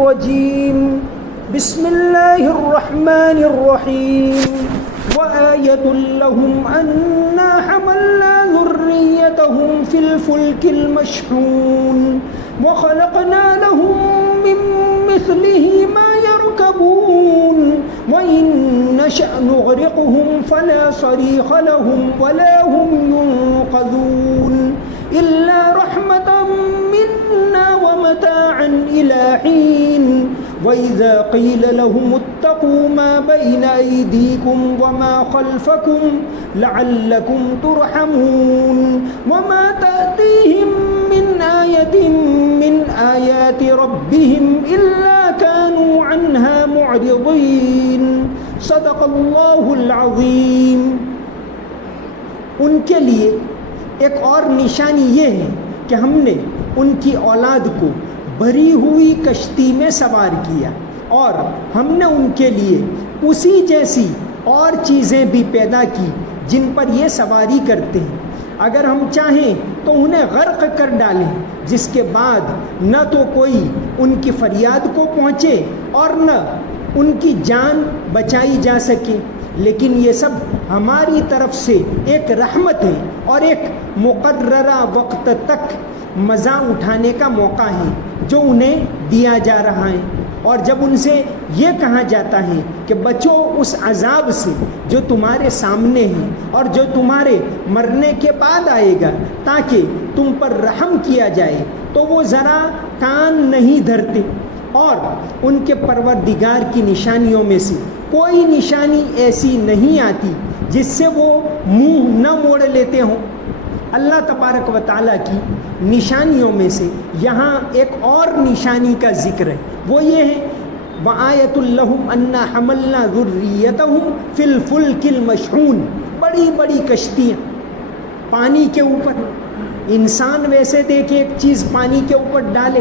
الرجيم بسم الله الرحمن الرحيم وآية لهم أنا حملنا ذريتهم في الفلك المشحون وخلقنا لهم من مثله ما يركبون وإن نشأ نغرقهم فلا صريخ لهم ولا هم ينقذون إلا رحمة منا ومتاعا إلى حين وإذا قيل لهم اتقوا ما بين أيديكم وما خلفكم لعلكم ترحمون وما تأتيهم من آية من آيات ربهم إلا كانوا عنها معرضين صدق اللہ العظیم. ان کے لیے ایک اور نشانی یہ ہے کہ ہم نے ان کی اولاد کو بھری ہوئی کشتی میں سوار کیا اور ہم نے ان کے لیے اسی جیسی اور چیزیں بھی پیدا کی جن پر یہ سواری کرتے ہیں. اگر ہم چاہیں تو انہیں غرق کر ڈالیں جس کے بعد نہ تو کوئی ان کی فریاد کو پہنچے اور نہ ان کی جان بچائی جا سکے. لیکن یہ سب ہماری طرف سے ایک رحمت ہے اور ایک مقررہ وقت تک مزہ اٹھانے کا موقع ہے جو انہیں دیا جا رہا ہے. اور جب ان سے یہ کہا جاتا ہے کہ بچو اس عذاب سے جو تمہارے سامنے ہے اور جو تمہارے مرنے کے بعد آئے گا تاکہ تم پر رحم کیا جائے، تو وہ ذرا کان نہیں دھرتے. اور ان کے پروردگار کی نشانیوں میں سے کوئی نشانی ایسی نہیں آتی جس سے وہ منہ نہ موڑ لیتے ہوں. اللہ تبارک و تعالیٰ کی نشانیوں میں سے یہاں ایک اور نشانی کا ذکر ہے، وہ یہ ہے وآیۃ لہم انا حملنا ذریتہم فی الفلک المشحون. بڑی بڑی کشتیاں پانی کے اوپر، انسان ویسے دیکھے ایک چیز پانی کے اوپر ڈالے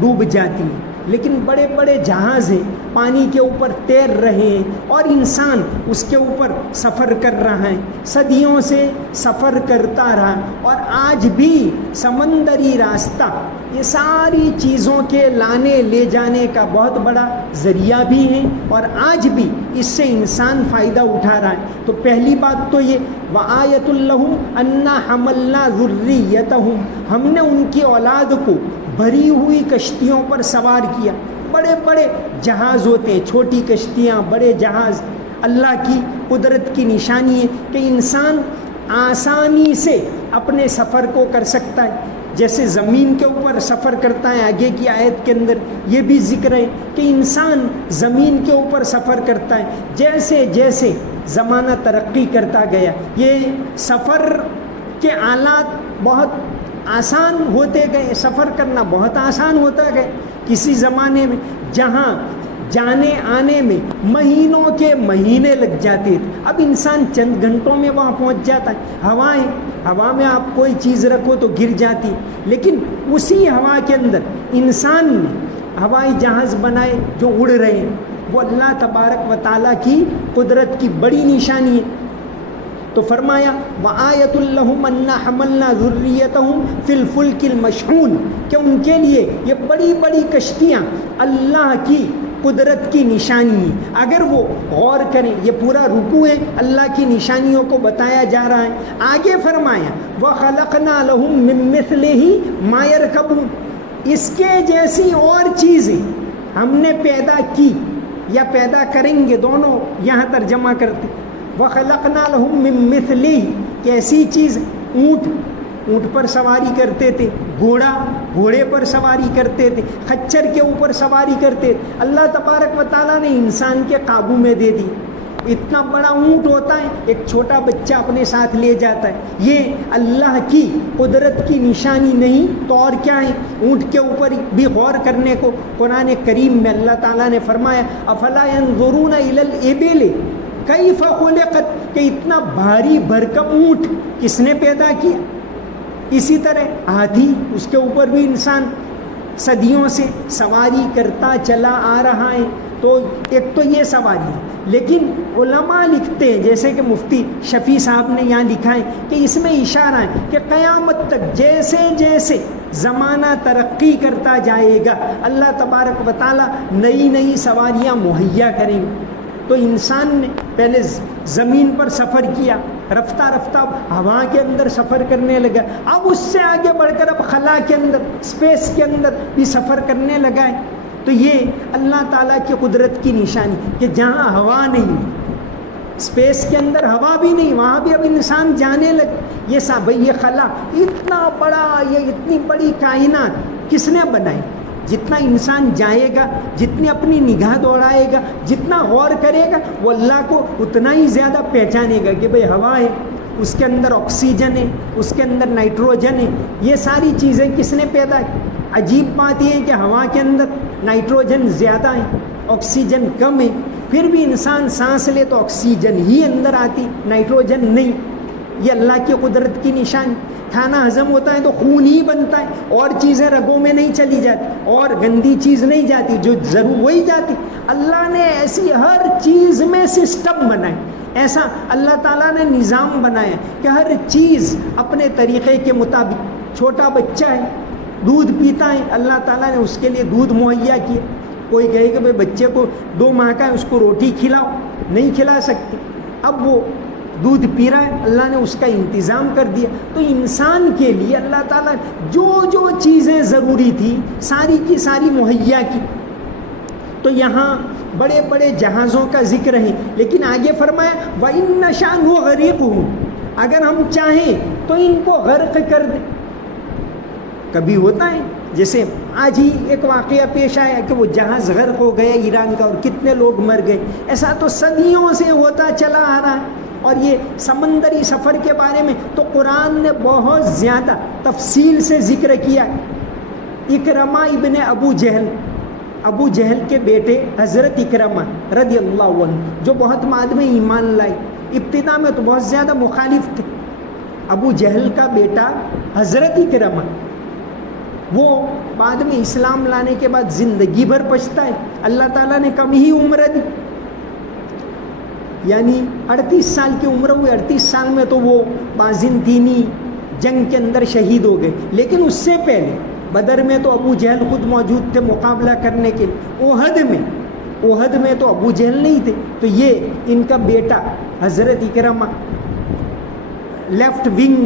ڈوب جاتی ہے، لیکن بڑے بڑے جہاز ہیں پانی کے اوپر تیر رہے ہیں اور انسان اس کے اوپر سفر کر رہا ہے. صدیوں سے سفر کرتا رہا اور آج بھی سمندری راستہ یہ ساری چیزوں کے لانے لے جانے کا بہت بڑا ذریعہ بھی ہے اور آج بھی اس سے انسان فائدہ اٹھا رہا ہے. تو پہلی بات تو یہ وآیۃ لہم انا حملنا ذریتہم، ہم نے ان کی اولاد کو بھری ہوئی کشتیوں پر سوار کیا. بڑے بڑے جہاز ہوتے ہیں، چھوٹی کشتیاں، بڑے جہاز. اللہ کی قدرت کی نشانی ہے کہ انسان آسانی سے اپنے سفر کو کر سکتا ہے. جیسے زمین کے اوپر سفر کرتا ہے، آگے کی آیت کے اندر یہ بھی ذکر ہے کہ انسان زمین کے اوپر سفر کرتا ہے. جیسے جیسے زمانہ ترقی کرتا گیا یہ سفر کے آلات بہت آسان ہوتے گئے، سفر کرنا بہت آسان ہوتا گیا. کسی زمانے میں جہاں جانے آنے میں مہینوں کے مہینے لگ جاتے تھے، اب انسان چند گھنٹوں میں وہاں پہنچ جاتا ہے. ہوا میں آپ کوئی چیز رکھو تو گر جاتی، لیکن اسی ہوا کے اندر انسان نے ہوائی جہاز بنائے جو اڑ رہے ہیں. وہ اللہ تبارک و تعالیٰ کی قدرت کی بڑی نشانی ہے. تو فرمایا وآیۃ لہم انا حملنا ذریتہم فی الفلک المشحون، کہ ان کے لیے یہ بڑی بڑی کشتیاں اللہ کی قدرت کی نشانی ہے. اگر وہ غور کریں، یہ پورا رکوع ہے اللہ کی نشانیوں کو بتایا جا رہا ہے. آگے فرمایا وَخَلَقْنَا لَهُم مِّن مِّثْلِهِ مَا يَرْكَبُونَ، اس کے جیسی اور چیزیں ہم نے پیدا کی یا پیدا کریں گے، دونوں یہاں ترجمہ کرتے. وَخَلَقْنَا لَهُم مِّن مِّثْلِهِ، کیسی چیز؟ اونٹ پر سواری کرتے تھے، گھوڑے پر سواری کرتے تھے، خچر کے اوپر سواری کرتے تھے. اللہ تبارک و تعالیٰ نے انسان کے قابو میں دے دی. اتنا بڑا اونٹ ہوتا ہے، ایک چھوٹا بچہ اپنے ساتھ لے جاتا ہے. یہ اللہ کی قدرت کی نشانی نہیں تو اور کیا ہے؟ اونٹ کے اوپر بھی غور کرنے کو قرآن کریم میں اللہ تعالیٰ نے فرمایا افلا ينظرون الى الابل کیف خلقت، کہ اتنا بھاری بھرکم اونٹ کس نے پیدا کیا. اسی طرح ہاتھی، اس کے اوپر بھی انسان صدیوں سے سواری کرتا چلا آ رہا ہے. تو تو ایک تو یہ سواری ہے، لیکن علماء لکھتے ہیں جیسے کہ مفتی شفیع صاحب نے یہاں لکھا ہے کہ اس میں اشارہ ہے کہ قیامت تک جیسے جیسے زمانہ ترقی کرتا جائے گا اللہ تبارک و تعالیٰ نئی نئی سواریاں مہیا کریں گے۔ تو انسان نے پہلے زمین پر سفر کیا، رفتہ رفتہ ہوا کے اندر سفر کرنے لگا، اب اس سے آگے بڑھ کر اب خلا کے اندر، اسپیس کے اندر بھی سفر کرنے لگا ہے۔ تو یہ اللہ تعالیٰ کی قدرت کی نشانی کہ جہاں ہوا نہیں، اسپیس کے اندر ہوا بھی نہیں، وہاں بھی اب انسان جانے لگے۔ یہ سب یہ خلا اتنا بڑا، یہ اتنی بڑی کائنات کس نے بنائی؟ جتنا انسان جائے گا، جتنی اپنی نگاہ دوڑائے گا، جتنا غور کرے گا، وہ اللہ کو اتنا ہی زیادہ پہچانے گا کہ بھئی ہوا ہے، اس کے اندر آکسیجن ہے، اس کے اندر نائٹروجن ہے، یہ ساری چیزیں کس نے پیدا کی؟ عجیب بات یہ ہے کہ ہوا کے اندر نائٹروجن زیادہ ہے، آکسیجن کم ہے، پھر بھی انسان سانس لے تو آکسیجن ہی اندر آتی، نائٹروجن نہیں۔ یہ اللہ کی قدرت کی نشانی۔ کھانا ہضم ہوتا ہے تو خون ہی بنتا ہے، اور چیزیں رگوں میں نہیں چلی جاتی، اور گندی چیز نہیں جاتی، جو ضرور وہی جاتی۔ اللہ نے ایسی ہر چیز میں سسٹم بنائے، ایسا اللہ تعالیٰ نے نظام بنایا کہ ہر چیز اپنے طریقے کے مطابق۔ چھوٹا بچہ ہے، دودھ پیتا ہے، اللہ تعالیٰ نے اس کے لیے دودھ مہیا کیا۔ کوئی کہے کہ بھائی بچے کو 2 ماہ کا ہے، اس کو روٹی کھلاؤ، نہیں کھلا سکتے، اب وہ دودھ پی رہا ہے، اللہ نے اس کا انتظام کر دیا۔ تو انسان کے لیے اللہ تعالیٰ جو جو چیزیں ضروری تھی ساری کی ساری مہیا کی۔ تو یہاں بڑے بڑے جہازوں کا ذکر ہے، لیکن آگے فرمایا وَإِن نَّشَأْ نُغْرِقْهُمْ، اگر ہم چاہیں تو ان کو غرق کر دیں۔ کبھی ہوتا ہے جیسے آج ہی ایک واقعہ پیش آیا کہ وہ جہاز غرق ہو گیا ایران کا، اور کتنے لوگ مر گئے۔ ایسا تو صدیوں سے ہوتا چلا آ رہا ہے۔ اور یہ سمندری سفر کے بارے میں تو قرآن نے بہت زیادہ تفصیل سے ذکر کیا۔ اکرمہ ابن ابو جہل کے بیٹے حضرت اکرمہ رضی اللہ عنہ، جو بہت بعد میں ایمان لائے، ابتدا میں تو بہت زیادہ مخالف تھے۔ ابو جہل کا بیٹا حضرت اکرمہ، وہ بعد میں اسلام لانے کے بعد زندگی بھر پچھتا ہے، اللہ تعالیٰ نے کم ہی عمر دی، یعنی 38 سال کی عمر ہوئی۔ 38 سال میں تو وہ بازنطینی جنگ کے اندر شہید ہو گئے، لیکن اس سے پہلے بدر میں تو ابو جہل خود موجود تھے مقابلہ کرنے کے لیے۔ احد میں تو ابو جہل نہیں تھے۔ تو یہ ان کا بیٹا حضرت اکرمہ، لیفٹ ونگ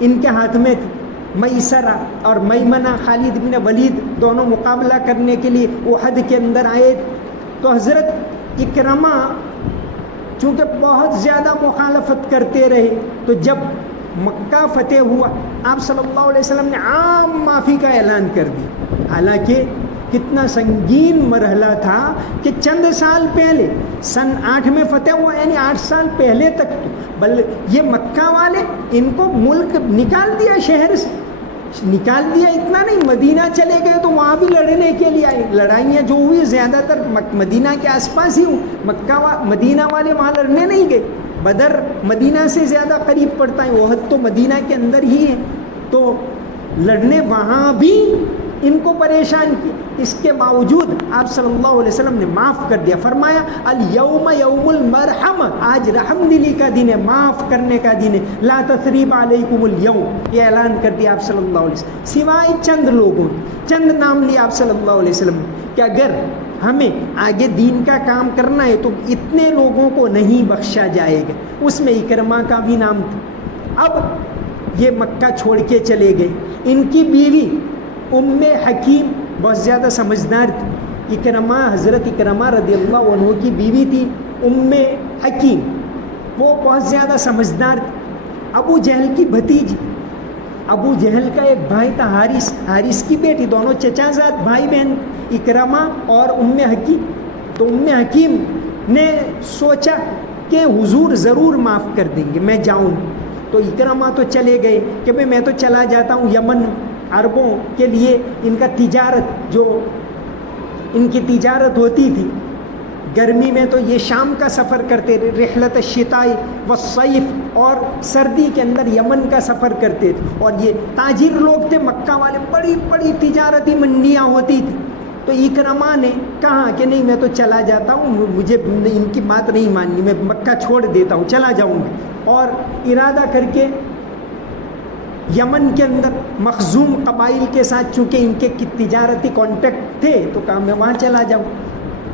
ان کے ہاتھ میں تھی، میسرہ اور میمنہ خالد بن ولید دونوں مقابلہ کرنے کے لیے احد کے اندر آئے۔ تو حضرت اکرمہ چونکہ بہت زیادہ مخالفت کرتے رہے، تو جب مکہ فتح ہوا آپ صلی اللہ علیہ وسلم نے عام معافی کا اعلان کر دی۔ حالانکہ کتنا سنگین مرحلہ تھا کہ چند سال پہلے سن 8 میں فتح ہوا، یعنی 8 سال پہلے تک تو یہ مکہ والے ان کو ملک نکال دیا، شہر سے نکال دیا، اتنا نہیں، مدینہ چلے گئے تو وہاں بھی لڑنے کے لیے آئے۔ لڑائیاں جو ہوئی زیادہ تر مدینہ کے آس پاس ہی ہوئی، مدینہ والے وہاں لڑنے نہیں گئے۔ بدر مدینہ سے زیادہ قریب پڑتا ہے، احد تو مدینہ کے اندر ہی ہے، تو لڑنے وہاں بھی ان کو پریشان کی۔ اس کے باوجود آپ صلی اللہ علیہ وسلم نے معاف کر دیا، فرمایا الیوم یوم المرحمہ، آج رحم دلی کا دن ہے، معاف کرنے کا دن ہے، لا تثریب علیکم اليوم، یہ اعلان کر دیا آپ صلی اللہ علیہ وسلم۔ سوائے چند لوگوں، چند نام لیا آپ صلی اللہ علیہ وسلم کہ اگر ہمیں آگے دین کا کام کرنا ہے تو اتنے لوگوں کو نہیں بخشا جائے گا، اس میں اکرمہ کا بھی نام تھا۔ اب یہ مکہ چھوڑ کے چلے گئے، ان کی بیوی ام حکیم بہت زیادہ سمجھدار تھی۔ حضرت اکرمہ رضی اللہ عنہ کی بیوی تھی ام حکیم، وہ بہت زیادہ سمجھدار تھی۔ ابو جہل کی بھتیجی، ابو جہل کا ایک بھائی تھا حارث کی بیٹی، دونوں چچا زاد بھائی بہن، اکرمہ اور ام حکیم۔ تو ام حکیم نے سوچا کہ حضور ضرور معاف کر دیں گے، میں جاؤں۔ تو اکرمہ تو چلے گئے کہ بھئی میں تو چلا جاتا ہوں یمن، عربوں کے لیے ان کا تجارت، جو ان کی تجارت ہوتی تھی، گرمی میں تو یہ شام کا سفر کرتے تھے، رحلت الشتاء والصیف، اور سردی کے اندر یمن کا سفر کرتے تھے۔ اور یہ تاجر لوگ تھے مکہ والے، بڑی بڑی تجارتی منڈیاں ہوتی تھی، تو اکرما نے کہا کہ نہیں میں تو چلا جاتا ہوں، مجھے ان کی بات نہیں ماننی، میں مکہ چھوڑ دیتا ہوں، چلا جاؤں گا، اور ارادہ کر کے یمن کے اندر مخزوم قبائل کے ساتھ چونکہ ان کے تجارتی کانٹیکٹ تھے تو کہا میں وہاں چلا جاؤں۔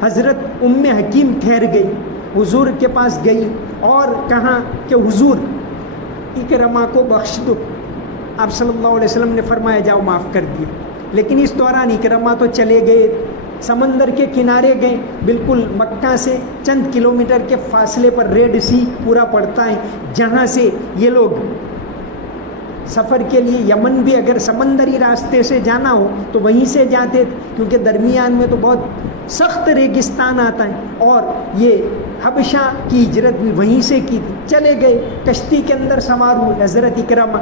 حضرت حکیم ٹھہر گئی، حضور کے پاس گئی اور کہا کہ حضور اکرما کو بخش دو۔ آپ صلی اللہ علیہ وسلم نے فرمایا جاؤ معاف کر دیا، لیکن اس دوران اکرما تو چلے گئے، سمندر کے کنارے گئے، بالکل مکہ سے چند کلومیٹر کے فاصلے پر ریڈ سی پورا پڑتا ہے، جہاں سے یہ لوگ سفر کے لیے یمن بھی اگر سمندری راستے سے جانا ہو تو وہیں سے جاتے تھے، کیونکہ درمیان میں تو بہت سخت ریگستان آتا ہے، اور یہ حبشہ کی ہجرت بھی وہیں سے کی تھی۔ چلے گئے، کشتی کے اندر سوار ہوئے حضرت اکرمہ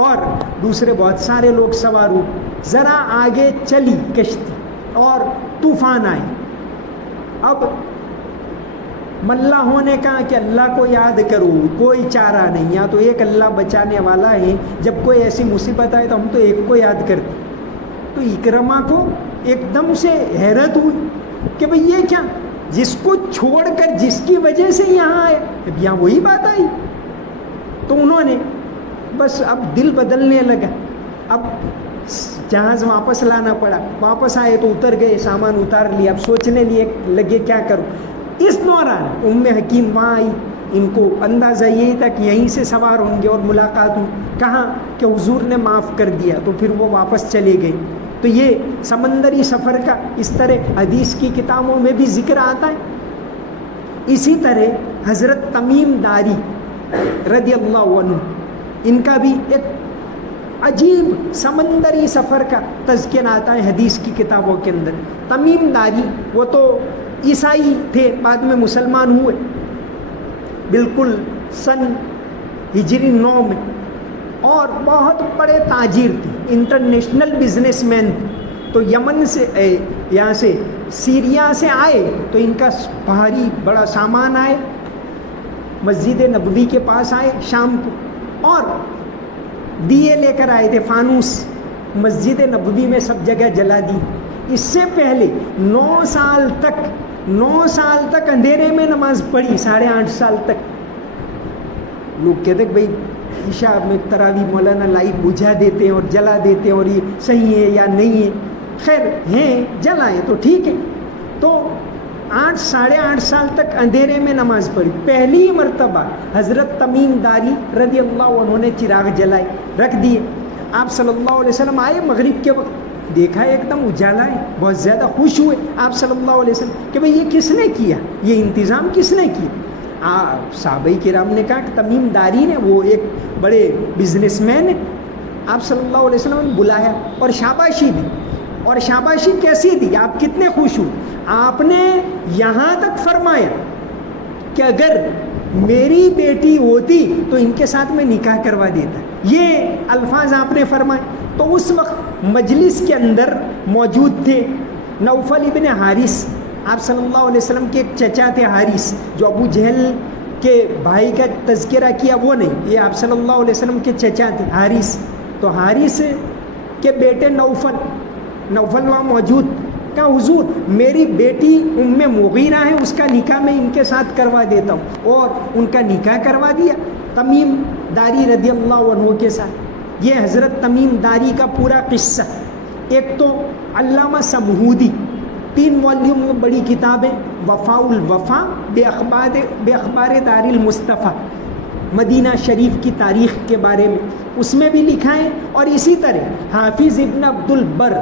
اور دوسرے بہت سارے لوگ سوار ہوئے۔ ذرا آگے چلی کشتی اور طوفان آئے۔ اب ملاحوں نے کہا کہ اللہ کو یاد کرو، کوئی چارہ نہیں، یا تو ایک اللہ بچانے والا ہے، جب کوئی ایسی مصیبت آئے تو ہم تو ایک کو یاد کرتے۔ تو اکرمہ کو ایک دم سے حیرت ہوئی کہ بھئی یہ کیا، جس کو چھوڑ کر جس کی وجہ سے یہاں آئے، اب یہاں وہی بات آئی۔ تو انہوں نے بس اب دل بدلنے لگا، اب جہاز واپس لانا پڑا، واپس آئے تو اتر گئے، سامان اتار لیا، اب سوچنے لگے کیا کروں۔ اس دوران حکیم وہاں آئی، ان کو اندازہ یہی تھا کہ یہیں سے سوار ہوں گے اور ملاقات ہوئی، کہا کہ حضور نے معاف کر دیا، تو پھر وہ واپس چلے گئے۔ تو یہ سمندری سفر کا اس طرح حدیث کی کتابوں میں بھی ذکر آتا ہے۔ اسی طرح حضرت تمیم داری رضی اللہ عنہ، ان کا بھی ایک عجیب سمندری سفر کا تذکرہ آتا ہے حدیث کی کتابوں کے اندر۔ تمیم داری وہ تو عیسائی تھے، بعد میں مسلمان ہوئے، بالکل سن ہجری 9 میں، اور بہت بڑے تاجر تھے، انٹرنیشنل بزنس مین تھے۔ تو یمن سے یہاں سے سیریا سے آئے تو ان کا بھاری بڑا سامان آئے، مسجد نبوی کے پاس آئے شام کو، اور دیے لے کر آئے تھے، فانوس، مسجد نبوی میں سب جگہ جلا دی۔ اس سے پہلے 9 سال تک اندھیرے میں نماز پڑھی، 8.5 سال تک۔ لوگ کہتے ہیں بھائی عشاء میں تراویح مولانا لائٹ بجھا دیتے ہیں اور جلا دیتے ہیں، اور یہ صحیح ہے یا نہیں ہے، خیر ہیں جلائیں تو ٹھیک ہے۔ تو 8.5 سال تک اندھیرے میں نماز پڑھی۔ پہلی مرتبہ حضرت تمیم داری رضی اللہ عنہ نے چراغ جلائے، رکھ دیے۔ آپ صلی اللہ علیہ وسلم آئے مغرب کے وقت، دیکھا ایک دم اجالا ہے، بہت زیادہ خوش ہوئے آپ صلی اللہ علیہ وسلم کہ بھئی یہ کس نے کیا، یہ انتظام کس نے کیا۔ صحابہ کرام نے کہا کہ تمیم داری نے، وہ ایک بڑے بزنس مین ہیں۔ آپ صلی اللہ علیہ وسلم نے بلایا اور شاباشی دی، اور شاباشی کیسی دی، آپ کتنے خوش ہوئے۔ آپ نے یہاں تک فرمایا کہ اگر میری بیٹی ہوتی تو ان کے ساتھ میں نکاح کروا دیتا، یہ الفاظ آپ نے فرمائے۔ تو اس وقت مجلس کے اندر موجود تھے نوفل ابن حارث، آپ صلی اللہ علیہ وسلم کے ایک چچا تھے حارث، جو ابو جہل کے بھائی کا تذکرہ کیا وہ نہیں، یہ آپ صلی اللہ علیہ وسلم کے چچا تھے حارث۔ تو حارث کے بیٹے نوفل وہاں موجود، کہا حضور میری بیٹی مغیرہ ہے، اس کا نکاح میں ان کے ساتھ کروا دیتا ہوں، اور ان کا نکاح کروا دیا تمیم داری رضی اللہ عنہ کے ساتھ۔ یہ حضرت تمیم داری کا پورا قصہ۔ ایک تو علامہ سمہودی 3 والیوم میں بڑی کتاب ہے، وفاء الوفا بے اخبار دار المصطفیٰ، مدینہ شریف کی تاریخ کے بارے میں، اس میں بھی لکھا ہے۔ اور اسی طرح حافظ ابن عبد البر،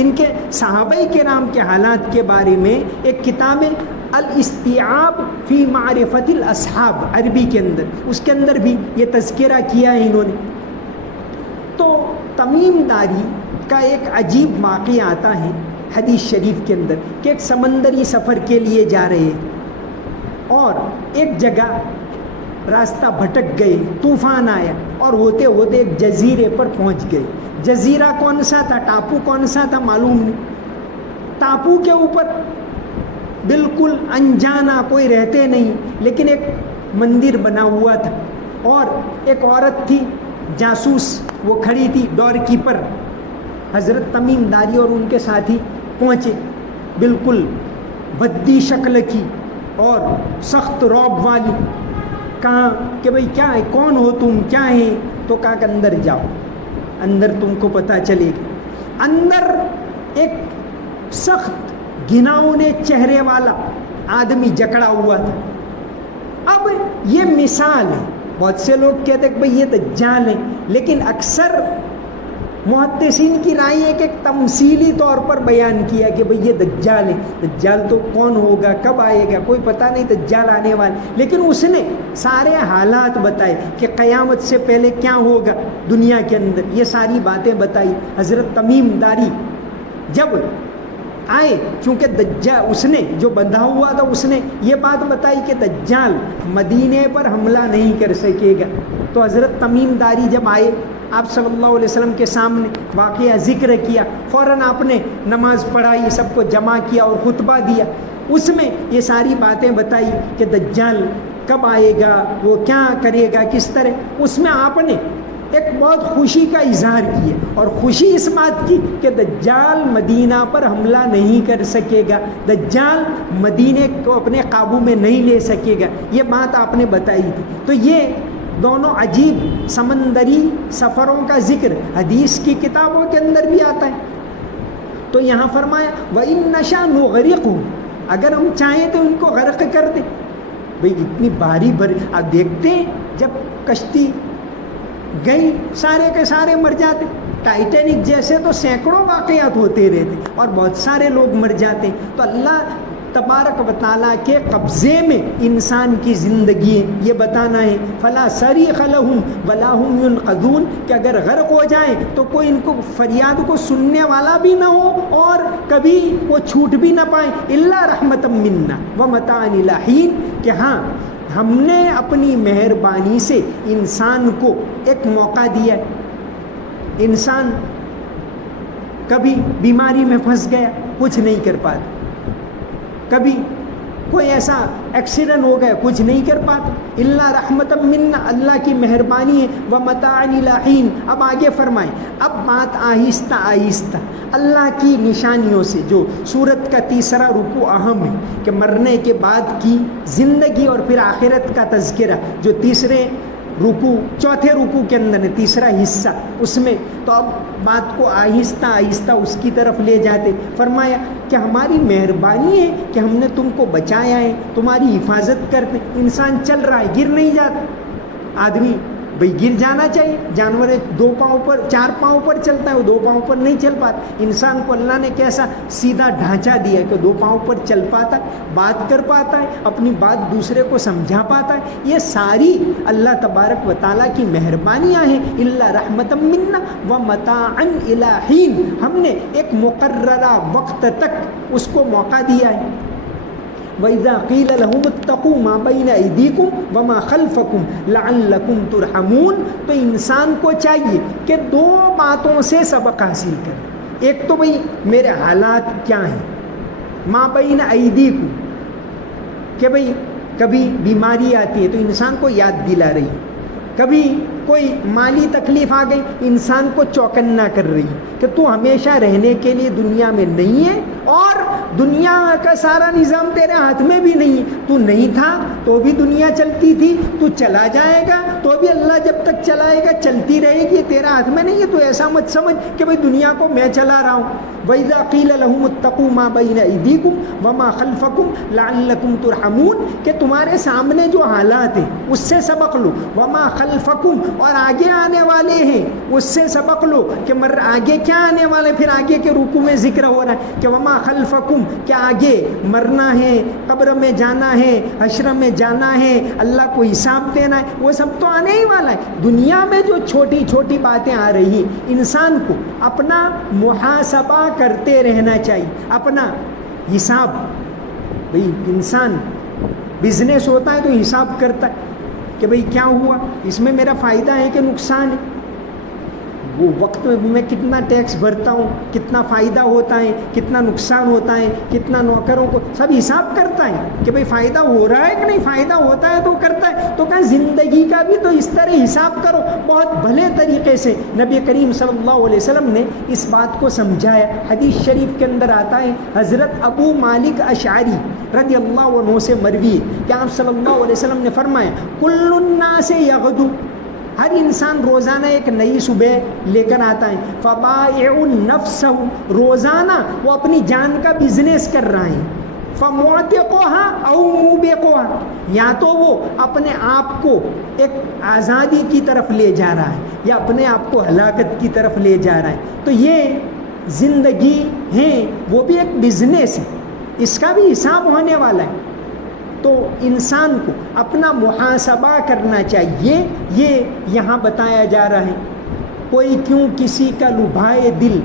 ان کے صحابہ کرام کے حالات کے بارے میں ایک کتاب ہے الاستیعاب فی معرفت الاصحاب، عربی کے اندر، اس کے اندر بھی یہ تذکرہ کیا ہے انہوں نے۔ تو تمیم داری کا ایک عجیب واقعہ آتا ہے حدیث شریف کے اندر کہ ایک سمندری سفر کے لیے جا رہے ہیں، اور ایک جگہ راستہ بھٹک گئے، طوفان آیا، اور ہوتے ہوتے ایک جزیرے پر پہنچ گئے۔ جزیرہ کون سا تھا، ٹاپو کون سا تھا معلوم نہیں۔ ٹاپو کے اوپر بالکل انجانا، کوئی رہتے نہیں، لیکن ایک مندر بنا ہوا تھا، اور ایک عورت تھی جاسوس، وہ کھڑی تھی ڈور کیپر۔ حضرت تمیم داری اور ان کے ساتھی پہنچے، بالکل بدی شکل کی اور سخت رعب والی. کہا کہ بھئی کیا ہے، کون ہو تم، کیا ہے؟ تو کہا کہ اندر جاؤ، اندر تم کو پتہ چلے گا. اندر ایک سخت گھناؤنے چہرے والا آدمی جکڑا ہوا تھا. اب یہ مثال ہے، بہت سے لوگ کہتے ہیں کہ بھئی یہ دجال ہے، لیکن اکثر محدثین کی رائے ہے کہ ایک تمثیلی طور پر بیان کیا کہ بھئی یہ دجال ہے. دجال تو کون ہوگا، کب آئے گا، کوئی پتہ نہیں، دجال آنے والا. لیکن اس نے سارے حالات بتائے کہ قیامت سے پہلے کیا ہوگا دنیا کے اندر، یہ ساری باتیں بتائی. حضرت تمیم داری جب آئے، چونکہ دجال اس نے جو بندھا ہوا تھا اس نے یہ بات بتائی کہ دجال مدینے پر حملہ نہیں کر سکے گا. تو حضرت تمیم داری جب آئے آپ صلی اللہ علیہ وسلم کے سامنے واقعہ ذکر کیا، فوراً آپ نے نماز پڑھائی، سب کو جمع کیا اور خطبہ دیا. اس میں یہ ساری باتیں بتائی کہ دجال کب آئے گا، وہ کیا کرے گا، کس طرح. اس میں آپ نے ایک بہت خوشی کا اظہار کیا، اور خوشی اس بات کی کہ دجال مدینہ پر حملہ نہیں کر سکے گا، دجال مدینے کو اپنے قابو میں نہیں لے سکے گا. یہ بات آپ نے بتائی تھی. تو یہ دونوں عجیب سمندری سفروں کا ذکر حدیث کی کتابوں کے اندر بھی آتا ہے. تو یہاں فرمایا وَإِن نَشَأْ نُغْرِقْهُمْ، اگر ہم چاہیں تو ان کو غرق کر دیں. بھئی اتنی بھاری آپ دیکھتے ہیں جب کشتی گئی سارے کے سارے مر جاتے. ٹائٹینک جیسے تو سینکڑوں واقعات ہوتے رہتے اور بہت سارے لوگ مر جاتے. تو اللہ تبارک و تعالیٰ کے قبضے میں انسان کی زندگی ہے، یہ بتانا ہے. فلا صریخ لہم ولا هم ينقذون، کہ اگر غرق ہو جائیں تو کوئی ان کو فریاد کو سننے والا بھی نہ ہو اور کبھی وہ چھوٹ بھی نہ پائیں. الا رحمتا منا ومتاعا الی حین، کہ ہاں ہم نے اپنی مہربانی سے انسان کو ایک موقع دیا ہے. انسان کبھی بیماری میں پھنس گیا، کچھ نہیں کر پاتا. کبھی کوئی ایسا ایکسیڈنٹ ہو گیا، کچھ نہیں کر پاتا. الا رحمتا منا، اللہ کی مہربانی ہے. ومتاعا الی حین، اب آگے فرمائیں. اب بات آہستہ آہستہ اللہ کی نشانیوں سے، جو سورت کا تیسرا رکوع اہم ہے کہ مرنے کے بعد کی زندگی اور پھر آخرت کا تذکرہ، جو تیسرے رکوع چوتھے رکوع کے اندر ہے، تیسرا حصہ اس میں. تو اب بات کو آہستہ آہستہ اس کی طرف لے جاتے. فرمایا کہ ہماری مہربانی ہے کہ ہم نے تم کو بچایا ہے، تمہاری حفاظت کرتے. انسان چل رہا ہے، گر نہیں جاتا. آدمی بھئی گر جانا چاہیے، جانور دو پاؤں پر چار پاؤں پر چلتا ہے، وہ دو پاؤں پر نہیں چل پاتا. انسان کو اللہ نے کیسا سیدھا ڈھانچہ دیا کہ دو پاؤں پر چل پاتا ہے، بات کر پاتا ہے، اپنی بات دوسرے کو سمجھا پاتا ہے. یہ ساری اللہ تبارک و تعالیٰ کی مہربانیاں ہیں. الا رحمتا منا ومتاعا الی حین، ہم نے ایک مقررہ وقت تک اس کو موقع دیا ہے. وَإِذَا قِيلَ لَهُمُ اتَّقُوا مَا بَيْنَ أَيْدِيكُمْ وَمَا خَلْفَكُمْ لَعَلَّكُمْ تُرْحَمُونَ. تو انسان کو چاہیے کہ دو باتوں سے سبق حاصل کرے. ایک تو بھئی میرے حالات کیا ہیں، مَا بَيْنَ أَيْدِيكُمْ، کہ بھئی کبھی بیماری آتی ہے تو انسان کو یاد دلا رہی، کبھی کوئی مالی تکلیف آ گئی انسان کو چوکنا کر رہی کہ تو ہمیشہ رہنے کے لیے دنیا میں نہیں ہے اور دنیا کا سارا نظام تیرے ہاتھ میں بھی نہیں ہے. تو نہیں تھا تو بھی دنیا چلتی تھی، تو چلا جائے گا تو بھی اللہ جب تک چلائے گا چلتی رہے گی، تیرا ہاتھ میں نہیں ہے. تو ایسا مت سمجھ کہ بھئی دنیا کو میں چلا رہا ہوں. وَإِذَا قِيلَ لَهُمُ اتَّقُوا مَا بَيْنَ أَيْدِيكُمْ وَمَا خَلْفَكُمْ لَعَلَّكُمْ تُرْحَمُونَ، کہ تمہارے سامنے جو حالات ہیں اس سے سبق لو. وَمَا خَلْفَكُمْ، اور آگے آنے والے ہیں اس سے سبق لو کہ آگے کیا آنے والے. پھر آگے کے رکوع میں ذکر ہو رہا ہے کہ وَمَا خَلْفَكُمْ، کہ آگے مرنا ہے، قبر میں جانا ہے، حشر میں جانا ہے، اللہ کو حساب دینا ہے، وہ سب تو آنے ہی والا ہے. دنیا میں جو چھوٹی چھوٹی باتیں آ رہی ہیں انسان کو اپنا محاسبہ کرتے رہنا چاہیے، اپنا حساب. بھئی انسان بزنس ہوتا ہے تو حساب کرتا ہے کہ بھئی کیا ہوا، اس میں میرا فائدہ ہے کہ نقصان ہے. وہ وقت میں کتنا ٹیکس بھرتا ہوں، کتنا فائدہ ہوتا ہے، کتنا نقصان ہوتا ہے، کتنا نوکروں کو، سب حساب کرتا ہے کہ بھئی فائدہ ہو رہا ہے کہ نہیں، فائدہ ہوتا ہے تو کرتا ہے. تو کہا زندگی کا بھی تو اس طرح حساب کرو بہت بھلے طریقے سے. نبی کریم صلی اللہ علیہ وسلم نے اس بات کو سمجھایا. حدیث شریف کے اندر آتا ہے، حضرت ابو مالک اشعری رضی اللہ عنہ سے مروی کہ آپ صلی اللہ علیہ وسلم نے فرمایا کل الناس یغدو، ہر انسان روزانہ ایک نئی صبح لے کر آتا ہے. فبائع النفس، روزانہ وہ اپنی جان کا بزنس کر رہا ہے. فمعتقها او موبقها، یا تو وہ اپنے آپ کو ایک آزادی کی طرف لے جا رہا ہے یا اپنے آپ کو ہلاکت کی طرف لے جا رہا ہے. تو یہ زندگی ہے، وہ بھی ایک بزنس ہے، اس کا بھی حساب ہونے والا ہے. تو انسان کو اپنا محاسبہ کرنا چاہیے. یہ یہاں بتایا جا رہا ہے. کوئی کیوں کسی کا لبھائے دل،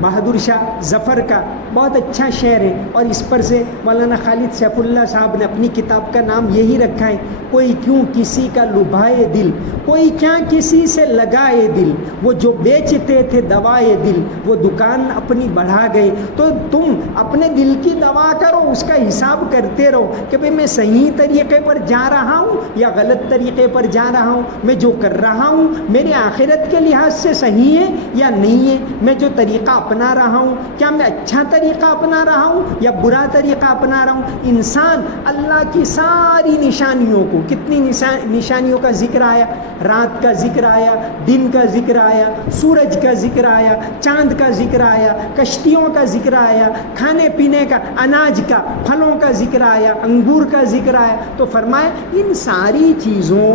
بہادر شاہ ظفر کا بہت اچھا شعر ہے، اور اس پر سے مولانا خالد سیف اللہ صاحب نے اپنی کتاب کا نام یہی رکھا ہے، کوئی کیوں کسی کا لبھائے دل، کوئی کیا کسی سے لگائے دل، وہ جو بیچتے تھے دوائے دل وہ دکان اپنی بڑھا گئے. تو تم اپنے دل کی دوا کرو، اس کا حساب کرتے رہو کہ بھئی میں صحیح طریقے پر جا رہا ہوں یا غلط طریقے پر جا رہا ہوں، میں جو کر رہا ہوں میرے آخرت کے لحاظ سے صحیح ہے یا نہیں ہے، میں جو طریقہ اپنا رہا ہوں کیا میں اچھا طریقہ اپنا رہا ہوں یا برا طریقہ اپنا رہا ہوں. انسان اللہ کی ساری نشانیوں کو، کتنی نشانیوں کا ذکر آیا، رات کا ذکر آیا، دن کا ذکر آیا، سورج کا ذکر آیا، چاند کا ذکر آیا، کشتیوں کا ذکر آیا، کھانے پینے کا، اناج کا، پھلوں کا ذکر آیا، انگور کا ذکر آیا. تو فرمایا ان ساری چیزوں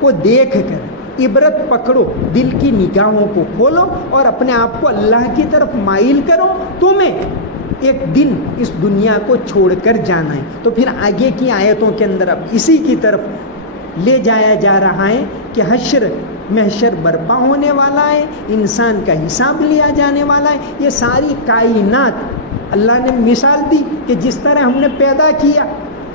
کو دیکھ کر عبرت پکڑو، دل کی نگاہوں کو کھولو اور اپنے آپ کو اللہ کی طرف مائل کرو. تمہیں ایک دن اس دنیا کو چھوڑ کر جانا ہے. تو پھر آگے کی آیتوں کے اندر اب اسی کی طرف لے جایا جا رہا ہے کہ حشر محشر برپا ہونے والا ہے، انسان کا حساب لیا جانے والا ہے. یہ ساری کائنات اللہ نے مثال دی کہ جس طرح ہم نے پیدا کیا،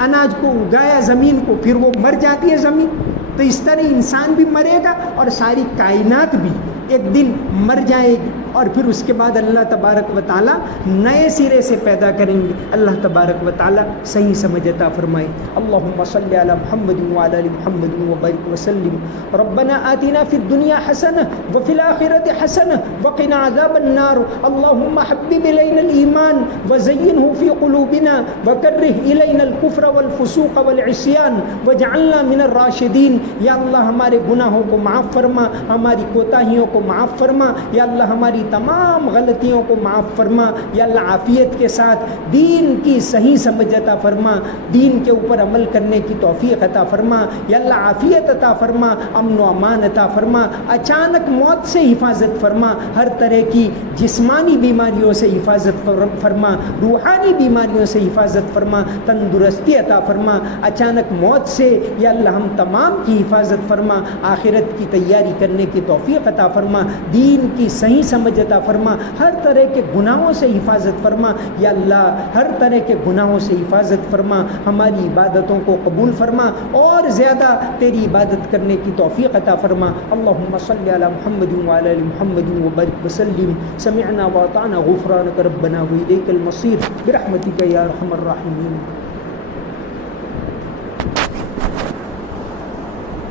اناج کو اگایا زمین کو، پھر وہ مر جاتی ہے زمین، تو اس طرح انسان بھی مرے گا اور ساری کائنات بھی ایک دن مر جائے گی، اور پھر اس کے بعد اللہ تبارک و تعالیٰ نئے سرے سے پیدا کریں گے. اللہ تبارک و تعالیٰ صحیح سمجھ عطا فرمائے. اللہم صلی علی محمد وعلی آل محمد وبارک وسلم. ربنا آتنا فی الدنیا حسنہ وفی الآخرۃ حسنہ وقنا عذاب النار. اللہم حبب الینا الایمان وزینہ فی قلوبنا وکرہ الینا الکفر والفسوق والعصیان واجعلنا من الراشدین. یا اللہ ہمارے گناہوں کو معاف فرما، ہماری کوتاہیوں کو معاف فرما. یا اللہ ہماری تمام غلطیوں کو معاف فرما. یا اللہ عافیت کے ساتھ دین کی صحیح سمجھ عطا فرما، دین کے اوپر عمل کرنے کی توفیق عطا فرما. یا اللہ عافیت عطا فرما، امن و امان عطا فرما، اچانک موت سے حفاظت فرما، ہر طرح کی جسمانی بیماریوں سے حفاظت فرما، روحانی بیماریوں سے حفاظت فرما، تندرستی عطا فرما، اچانک موت سے یا اللہ ہم تمام کی حفاظت فرما. آخرت کی تیاری کرنے کی توفیق عطا فرما، دین کی صحیح سمجھ عطا فرما، ہر طرح کے گناہوں سے حفاظت فرما. یا اللہ ہر طرح کے گناہوں سے حفاظت فرما، ہماری عبادتوں کو قبول فرما اور زیادہ تیری عبادت کرنے کی توفیق عطا فرما. اللہم صلی علی محمد وعلی آل محمد وبارک وسلم. سمعنا واطعنا غفرانک ربنا والیک المصیر برحمتک یا ارحم الراحمین.